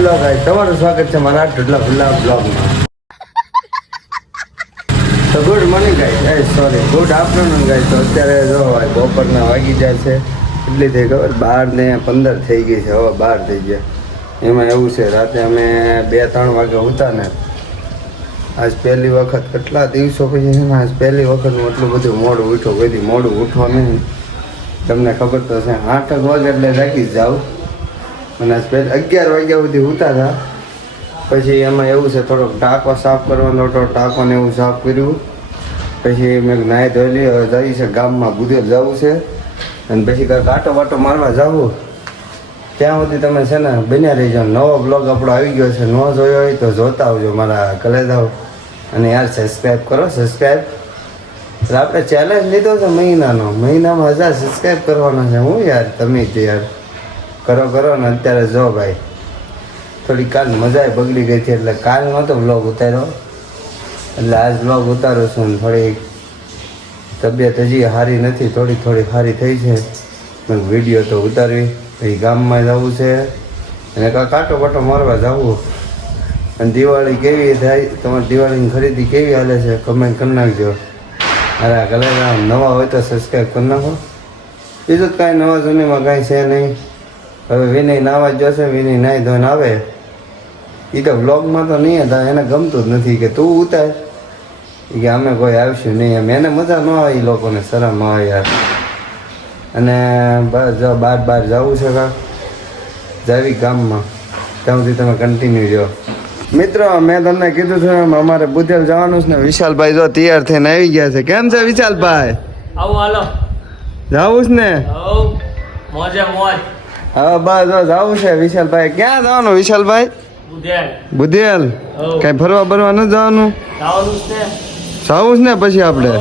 Hello guys તમારું સ્વાગત છે મારા ઢુડલા ફુલ્લા બ્લોગમાં. તો ગુડ મોર્નિંગ ગાઈસ એ સોરી ગુડ આફ્ટરનૂન ગાઈસ તો અત્યારે જો બપોરના વાગી જાય છે. કેટલી થઈ ખબર? બાર ને પંદર થઈ ગઈ છે. હવે બાર થઈ ગયા. એમાં એવું છે, રાતે અમે બે ત્રણ વાગે ઉતા ને. આજ પહેલી વખત કેટલા દિવસો પછી છે ને, આજ પહેલી વખત હું એટલું બધું મોડું ઉઠો કોઈથી મોડું ઉઠવા નહીં. તમને ખબર તો છે આઠ વાગે એટલે જાગી જ જાઉં. અને આજ અગિયાર વાગ્યા સુધી ઉતા હતા. પછી એમાં એવું છે, થોડોક ટાંકો સાફ કરવાનો હતો ટાંકોને એવું સાફ કર્યું. પછી મેં નાહી ધોઈ જઈ છે ગામમાં બુધેલ જવું છે. અને પછી કાંઈક આટો વાટો મારવા જવું. ત્યાં સુધી તમે છે ને, બન્યા રહી જાઓ નવો બ્લોગ આપણો આવી ગયો છે. ન જોયો હોય તો જોતા આવજો મારા કલેદાવ અને યાર સબસ્ક્રાઈબ કરો સબસ્ક્રાઈબ એટલે આપણે ચેલેન્જ લીધો છે મહિનાનો. મહિનામાં હજાર સબસ્ક્રાઈબ કરવાનો છે હું યાર, તમે જ યાર. કરો કરો ને અત્યારે જો ભાઈ. થોડી કાલ મજા બગડી ગઈ હતી એટલે કાલ નહોતો બ્લોગ ઉતાર્યો. એટલે આજ બ્લોગ ઉતારું છું થોડી તબિયત હજી સારી નથી, થોડી થોડી સારી થઈ છે. મેં વીડિયો તો ઉતારવી, પછી ગામમાં જવું છે. અને કાં કાંટો બાટો મારવા જવું. અને દિવાળી કેવી થાય, તમારી દિવાળીની ખરીદી કેવી હાલે છે કમેન્ટ કરી નાખજો. અરે આ કલર નવા હોય તો સબસ્ક્રાઈબ કરી નાખો. બીજું કાંઈ નવા જૂનીમાં કાંઈ છે નહીં. હવે વિનય નાવા જશે વિનય નાહી ધોઈને આવે. એ તો વ્લોગમાં તો નહીં હતા એને ગમતું જ નથી કે તું ઉતાર. કે અમે કોઈ આવશું નહીં એમ. એને મજા ન આવે એ લોકોને શરમ આવે યાર. અને બસ જો બાર બાર જવું છે કા? જાવી ગામમાં. ત્યાં સુધી તમે કન્ટિન્યુ જો મિત્રો મેં તમને કીધું છે એમ અમારે બુધેલ જવાનું છે ને વિશાલભાઈ જો તૈયાર થઈને આવી ગયા છે. કેમ છે વિશાલભાઈ? આવો હાલો. જવું છે ને? મોજે મોજ. હવે બસ જો જવું છે વિશાલભાઈ. ક્યાં જવાનું વિશાલભાઈ? બુધેલ. કઈ ફરવા બરવા ન જવાનું? જવાનું જવું છે ને પછી આપણે?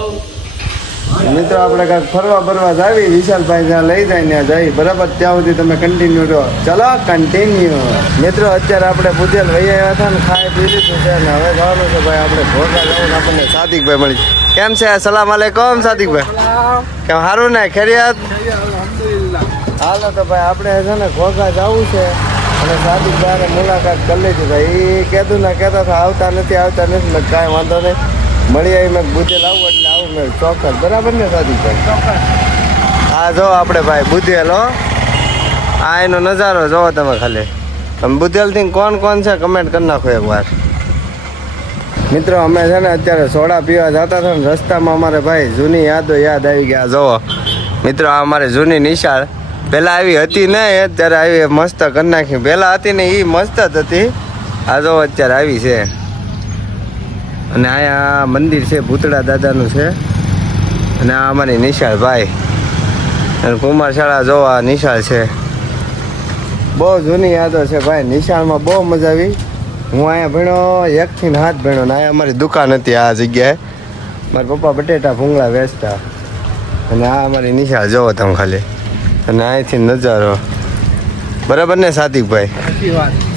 મિત્રો આપણે કાંઈક ફરવા બરવા જાવી વિશાલભાઈ જ્યાં લઈ જાય ત્યાં જઈ. બરાબર ત્યાં સુધી તમે કન્ટિન્યુ રહો. ચલો કન્ટિન્યુ મિત્રો અત્યારે આપણે બુધેલ વહી આવ્યા હતા ને ખાઈ પી લીધું છે ને હવે જવાનું છે ભાઈ આપણે ઘોડા જવું આપણને સાદિકભાઈ મળી. કેમ છે? સલામ આલેકમ સાદિકભાઈ. કેમ સારું ને? ખેરિયાત હાલો તો ભાઈ, આપણે છે ને ઘોઘા જવું છે અને સાદિકભાઈને મુલાકાત કરી લીધી ભાઈ એ કહેતું ને કહેતા હતા આવતા નથી આવતા નથી મેં કાંઈ વાંધો નહીં. મળી આવી મેં બુધેલ આવું એટલે આવું મેં ચોક્કસ બરાબર ને સાદિકભાઈ હા, જો આપણે ભાઈ બુધેલ હો. આ એનો નજારો જોવો તમે ખાલી. તમે બુધેલથી કોણ કોણ છે કમેન્ટ કરી નાખો એકવાર. મિત્રો, અમે છે ને અત્યારે સોડા પીવા જતા હતા ને રસ્તામાં અમારે ભાઈ જૂની યાદો યાદ આવી ગયા, જોવો. મિત્રો, આ અમારે જૂની નિશાળ. પહેલાં આવી હતી ને અત્યારે આવી મસ્ત કરી નાખી. પહેલાં હતી ને એ મસ્ત જ હતી. આ જો અત્યારે આવી છે. અને અહીંયા મંદિર છે ભૂતળા દાદાનું છે. અને આ અમારી નિશાળ ભાઈ. અને કુમાર શાળા જોવા નિશાળ છે. બહુ જૂની યાદો છે ભાઈ. નિશાળમાં બહુ મજા આવી. હું અહીંયા ભણ્યો, એકથી હાથ ભણ્યો ને અહીંયા અમારી દુકાન હતી આ જગ્યાએ. મારા પપ્પા બટેટા ભૂંગળા વેચતા. અને આ અમારી નિશાળ જોવો તમે ખાલી. અને અહીંથી નજારો. બરાબર ને સાદિકભાઈ?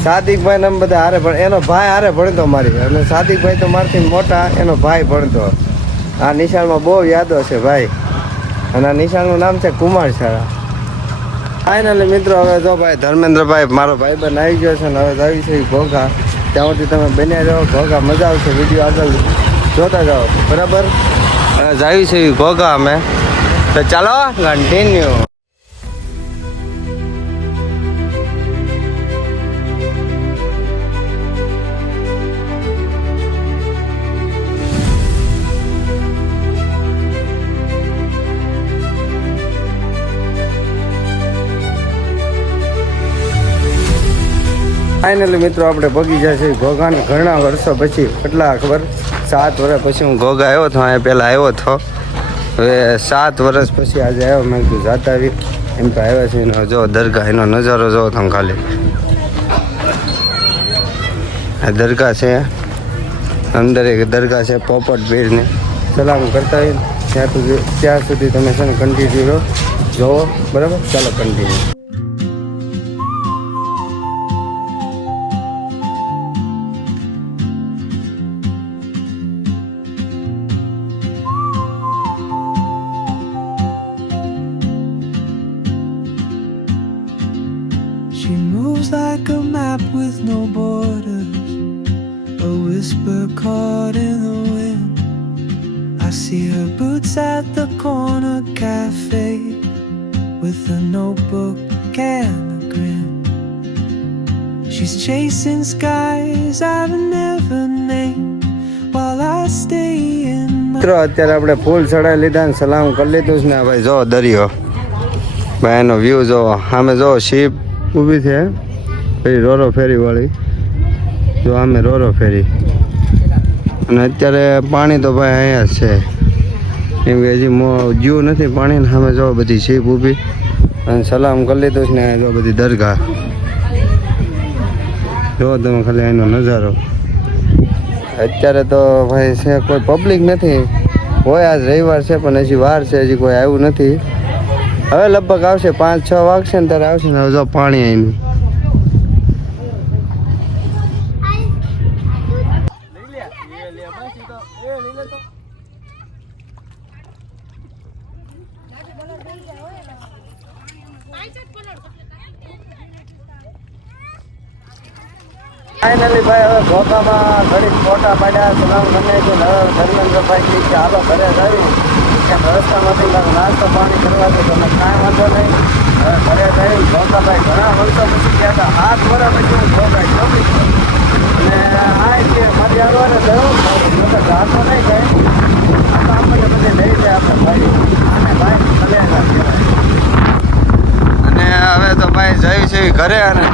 સાદિકભાઈ ને બધા હારે ભણ એનો ભાઈ હારે ભણતો મારી અને સાદિકભાઈ તો મારથી મોટા એનો ભાઈ ભણતો. આ નિશાળમાં બહુ યાદો છે ભાઈ. અને આ નિશાળનું નામ છે કુમાર શાળા ફાઇનલી મિત્રો હવે જો ભાઈ ધર્મેન્દ્રભાઈ મારો ભાઈ બન આવી ગયો છે ને હવે આવી છે ઘોઘા ત્યાં સુધી તમે બન્યા રહો ઘોઘા મજા આવશે. વીડિયો આગળ જોતા જાઓ. બરાબર? જાવી છે ઘોઘા અમે. તો ચાલો કન્ટિન્યુ ફાઇનલી મિત્રો, આપણે જાય છે ઘોઘાને ઘણા વર્ષો પછી કેટલા ખબર સાત વર્ષ પછી હું ઘોઘા આવ્યો હતો, અહીંયા પહેલાં આવ્યો હતો. હવે સાત વર્ષ પછી આજે આવ્યો, મેં કીધું જાતા આવી એમ તો આવ્યા છે એનો જો દરગાહ, એનો નજારો જો તમે ખાલી. આ દરગાહ છે. અંદર એક દરગાહ છે, પોપટ ભીડને. સલામ કરતા હોય ત્યાં સુધી ત્યાં સુધી તમે છે ને કન્ટિન્યુ રહો. જોવો, બરાબર? ચાલો continue She moves like a map with no whisper caught in the wind. I see her boots at the corner cafe with a notebook and a grin. She's chasing skies I've never named while I stay in my મિત્રો અત્યારે આપણે ફૂલ ચડાવી લીધા ને સલામ કરી લીધું છે ને ભાઈ જો દરિયો ભાઈ એનો વ્યૂ જો સામે જો શીપ ઊભી છે પેલી રોરો ફેરીવાળી જો આમે રોરો ફેરી. અને અત્યારે પાણી તો ભાઈ અહીંયા જ છે. કેમ કે હજી જ્યું નથી પાણી સામે જો બધી શીપ ઊભી. અને સલામ કરી લીધું છે ને જો બધી દરગાહ. જો તમે ખાલી એનો નજારો. અત્યારે તો ભાઈ છે, કોઈ પબ્લિક નથી. હોય આજ રવિવાર છે, પણ હજી વાર છે, હજી કોઈ આવ્યું નથી. હવે લગભગ આવશે, પાંચ છ વાગશે ને ત્યારે આવશે ને હવે જો પાણી અહીંનું ફાઇનલી ભાઈ, હવે ગોતામાં ઘડીક ફોટા પાડ્યા, સલામ ગમે છે ને હવે ધર્મેન્દ્રભાઈ કહે કે હાલો ઘરે જઈ કે રસ્તામાંથી કાંઈક નાસ્તો પાણી કરવા દે તમે કાંઈ વાંધો નહીં. હવે ઘરે જઈ ગોતાભાઈ ઘણા વર્ષો પછી ગયા હતા. હાથ વર્ષ પછી હું ગોતાઈ જમી અને આ છે મારી આવવાને તો જાતો નહીં કાંઈ આપણને બધે લઈ જાય આપણે ભાઈ. અને ભાઈ કલેજા કહેવાય. અને હવે તો ભાઈ જઈ છે ઘરે અને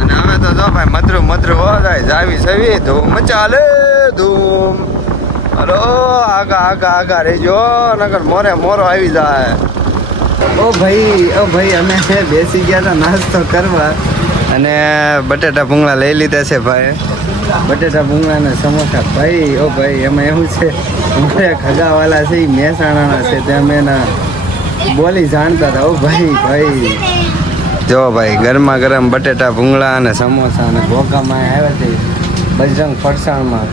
અને હવે તો જો ભાઈ મધરું મધરું હો જાય જાવી જવી ધૂમ ચાલે ધૂમ. હલો આગા આગા આગા રહેજો નગર મોરે મોરો આવી જાય. ઓ ભાઈ ઓ ભાઈ અમે બેસી ગયા હતા નાસ્તો કરવા. અને બટેટા ભૂંગળા લઈ લીધા છે ભાઈ. બટેટા ભૂંગળાના સમોસા. ભાઈ, ઓ ભાઈ, એમાં એવું છે, અમારે ખગાવાલા છે એ મહેસાણાના છે ત્યાં અમે બોલી જાણતા હતા. ઓ ભાઈ ભાઈ. જો ભાઈ, ગરમા ગરમ બટેટા, ભૂંગળા અને સમોસા અને ઘોઘામાં આવ્યા છે, બજરંગ ફરસાણમાં.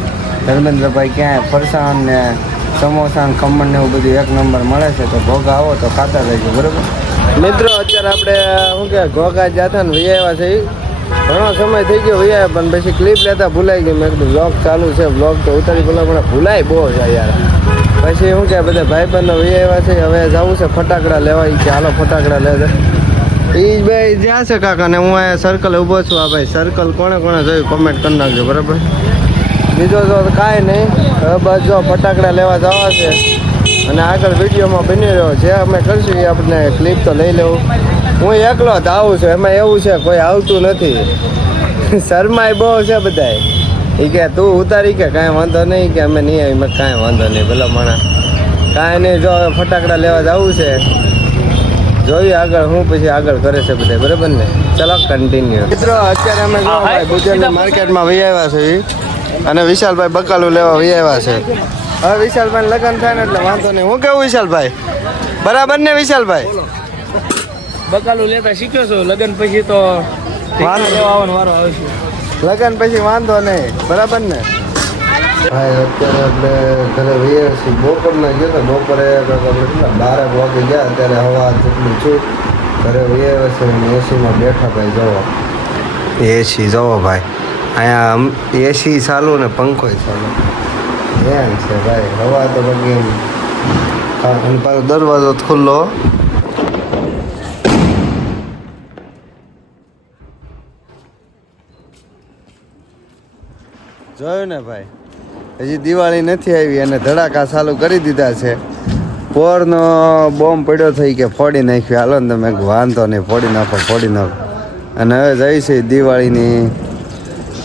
ધર્મેન્દ્રભાઈ ક્યાંય ફરસાણ ને સમોસા ને ખમણ ને એવું બધું એક નંબર મળે છે, તો ઘોઘા આવો તો ખાતા રહેજો, બરોબર? મિત્રો, અત્યારે આપણે, શું કે ઘોઘા જાતા ને, વૈયા છે. ઘણો સમય થઈ ગયો ભાઈ પણ પછી ક્લિપ લેતા ભૂલાઈ ગઈ. મેં કીધું બ્લોગ ચાલુ છે બ્લોગ તો ઉતારી પેલા પણ ભૂલાય બહુ છે યાર. પછી શું કે, બધા ભાઈ બંધો ભાઈ આવ્યા છે, હવે જવું છે ફટાકડા લેવા. કે, હાલો, ફટાકડા લેવા એ ભાઈ જ્યાં છે કાકા ને, હું અહીંયા સર્કલ ઊભો છું. આ ભાઈ સર્કલ કોણે કોણે જોયું? કોમેન્ટ કરી નાખજો, બરાબર? બીજો તો કાંઈ નહીં. હવે બસ જો, ફટાકડા લેવા જવા છે. અને આગળ વિડીયોમાં બની રહ્યો છે. અમે કરશું એ આપણે ક્લિપ તો લઈ લેવું. હું એકલો જ આવું છું એમાં એવું છે કોઈ આવતું નથી. શરમાય બહુ છે બધાય. એ કે તું ઉતારી કે કાંઈ વાંધો નહીં કે અમે નહીં આવી મેં કાંઈ વાંધો નહીં ભલે મણા કાંઈ નહીં જો ફટાકડા લેવા જવું છે જોઈએ આગળ હું પછી આગળ કરે છે બધા બરાબર ને? ચલો કન્ટિન્યુ મિત્રો અત્યારે અમે જો ભાઈ ભુજલની માર્કેટમાં વહી આવ્યા છે. અને વિશાલભાઈ બકાલું લેવા વહી આવ્યા છે. હવે વિશાલભાઈ લગ્ન થાય ને એટલે વાંધો નહીં. હું કેવું વિશાલભાઈ? બરાબર ને વિશાલભાઈ? બકાલું લેતા શીખ્યો છો? લગન પછી તો વાંધો લેવા આવવાનો વારો આવશે લગ્ન પછી વાંધો નહીં. બરાબર ને? ભાઈ અત્યારે આપણે ઘરે વહીએ છીએ. બપોરના ગયો તો બપોરે આપણે કેટલા? બારેક વાગે ગયા. અત્યારે હવા જેટલું છું. ઘરે વહીએ છે અને એસીમાં બેઠા ભાઈ જવો એસી જવો ભાઈ. અહીંયા એસી ચાલુ ને પંખો ચાલુ. એમ છે ભાઈ. હવા તો બાકી દરવાજો ખુલ્લો. જોયું ને ભાઈ? હજી દિવાળી નથી આવી અને ધડાકા ચાલુ કરી દીધા છે. પોરનો બોમ્બ પડ્યો થઈ કે ફોડી નાખ્યો. હાલો ને તમે, વાંધો નહીં, ફોડી નાખો ફોડી નાખો. અને હવે જઈ છે દિવાળીની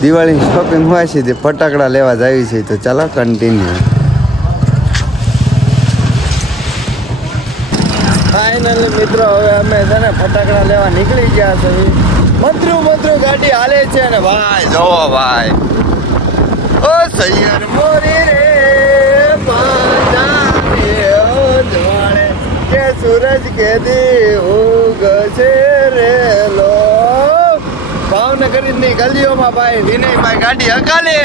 દિવાળીની શોપિંગ હોય છે તે ફટાકડા લેવા જાય છે તો ચાલો કન્ટિન્યુ ફાઇનલી મિત્રો, હવે અમે છે ને ફટાકડા લેવા નીકળી ગયા છે મંત્રુ મંત્રુ ગાડી હાલે છે ને ભાઈ જોવો ભાઈ. ઓ સૈયર મોરી રે પાંજાને કે સૂરજ કે દી ઉગશે રે લો. ભાવનગરની ગલીઓમાં ભાઈ વિનયભાઈ ગાડી હકાલે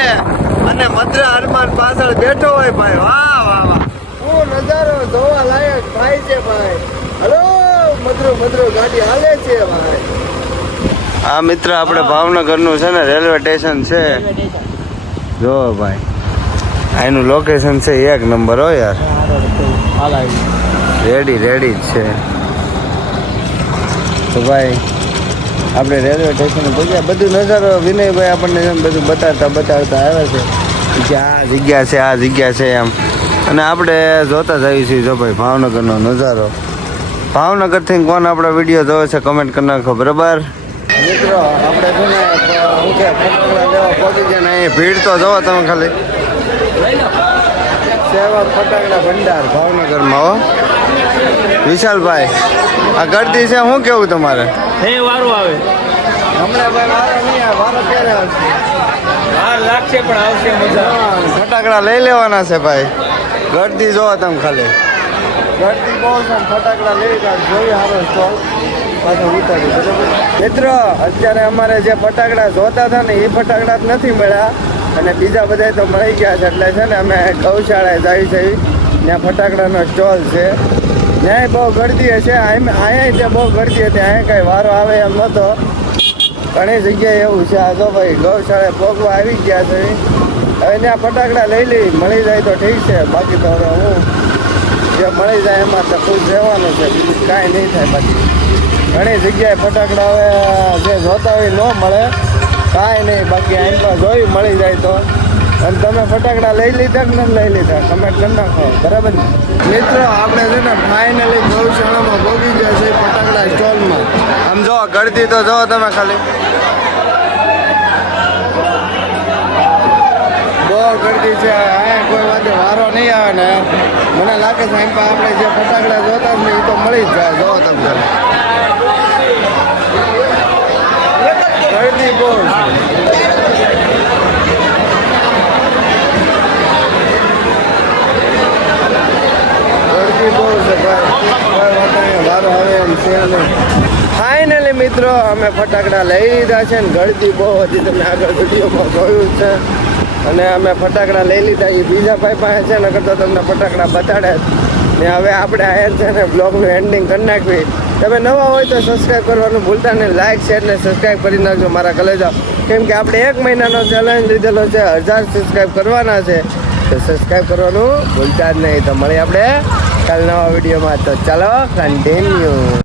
અને મદ્ર હરમાન પાછળ બેઠો હોય ભાઈ. વાહ વાહ વાહ. શું નજારો જોવા લાયક ભાઈ છે ભાઈ. હલો મદ્રુ પતરું ગાડી હાલે છે ભાઈ. આ મિત્ર આપણે ભાવનગરનું છે ને રેલવે સ્ટેશન છે. જો ભાઈ એનું લોકેશન છે એક નંબર હો યાર. રેડી રેડી જ છે. તો ભાઈ, આપણે રેલવે સ્ટેશન પહોંચ્યા બધું નજારો વિનયભાઈ આપણને એમ બધું બતાવતા બતાવતા આવે છે. કે આ જગ્યા છે, આ જગ્યા છે એમ. અને આપણે જોતા જ આવીએ છીએ જો ભાઈ, ભાવનગરનો નજારો. ભાવનગરથી કોણ આપણો વીડિયો જોવે છે કમેન્ટ કરી નાખો, બરાબર? મિત્રો, આપણે છે ને શું કે ફટાકડા લેવા પહોંચી ગયા ને ભીડ તો જોવો તમે ખાલી. સેવા ફટાકડા ભંડાર ભાવનગરમાં હો. વિશાલભાઈ આ ગરદી છે શું કેવું તમારે? હે વારો આવે. હમણાં ભાઈ વારો નહીં વારો ક્યારે આવશે? વાર લાગશે પણ આવશે મજા. ફટાકડા લઈ લેવાના છે ભાઈ. ગરદી જોવો તમે ખાલી. ગરદી બહુ છે ફટાકડા લઈ જાય જોઈ સારો સ્ટોલ પાછો મિત્રો, અત્યારે અમારે જે ફટાકડા જોતા હતા ને, એ ફટાકડા જ નથી મળ્યા. અને બીજા બધા તો મળી ગયા છે. એટલે છે ને, અમે ગૌશાળાએ જઈ છે. ત્યાં ફટાકડાનો સ્ટોલ છે. ત્યાંય બહુ ગરદી હશે. અહીંયા ત્યાં બહુ ગરદી હતી. અહીંયા કાંઈ વારો આવે એમ નહોતો. ઘણી જગ્યાએ એવું છે. આ તો ભાઈ, ગૌશાળાએ ભોગવા આવી ગયા છે. હવે ત્યાં ફટાકડા લઈ લઈ, મળી જાય તો ઠીક છે. બાકી તો હું, જે મળી જાય એમાં તો ખુશ રહેવાનું છે. બીજું કાંઈ નહીં થાય બાકી. ઘણી જગ્યાએ ફટાકડા હવે જે જોતા હોય ન મળે. કાંઈ નહીં બાકી આઈનમાં જોઈ મળી જાય તો. અને તમે ફટાકડા લઈ લીધા કે નથી લઈ લીધા? કમેન્ટ કરી નાખો. બરાબર ને? મિત્રો આપણે છે ને ફાઇનલી ગૌશાળામાં ભોગી ગયા છે ફટાકડા સ્ટોલમાં. આમ જો ગળતી તો જો તમે ખાલી. બહુ ગળદી છે. અહીંયા કોઈ વાંધો વારો નહીં આવે ને. મને લાગે છે એમ આપણે જે ફટાકડા જોતા ને એ તો મળી જ જાય. જો તમે. બહુ છે. ગળદી છે ભાઈ વારો આવે એમ ફાઇનલી મિત્રો, અમે ફટાકડા લઈ લીધા છે ને ગળતી બહુ હતી, તમે આગળ વિડીયોમાં જોયું છે અને અમે ફટાકડા લઈ લીધા, એ બીજા ભાઈ પાસે છે ને કરતા તમને ફટાકડા બતાડે. ને હવે આપણે આયા છે ને બ્લોગનું એન્ડિંગ કરી નાખવી તમે નવા હોય તો સબસ્ક્રાઈબ કરવાનું ભૂલતા નહીં. લાઇક શેર ને સબસ્ક્રાઈબ કરી નાખજો મારા કલેજા. કેમ કે આપણે એક મહિનાનો ચેલેન્જ લીધેલો છે. હજાર સબસ્ક્રાઈબ કરવાના છે. તો સબસ્ક્રાઈબ કરવાનું ભૂલતા જ નહીં. તો મળીએ આપણે કાલ નવા વિડીયોમાં તો ચાલો કન્ટિન્યુ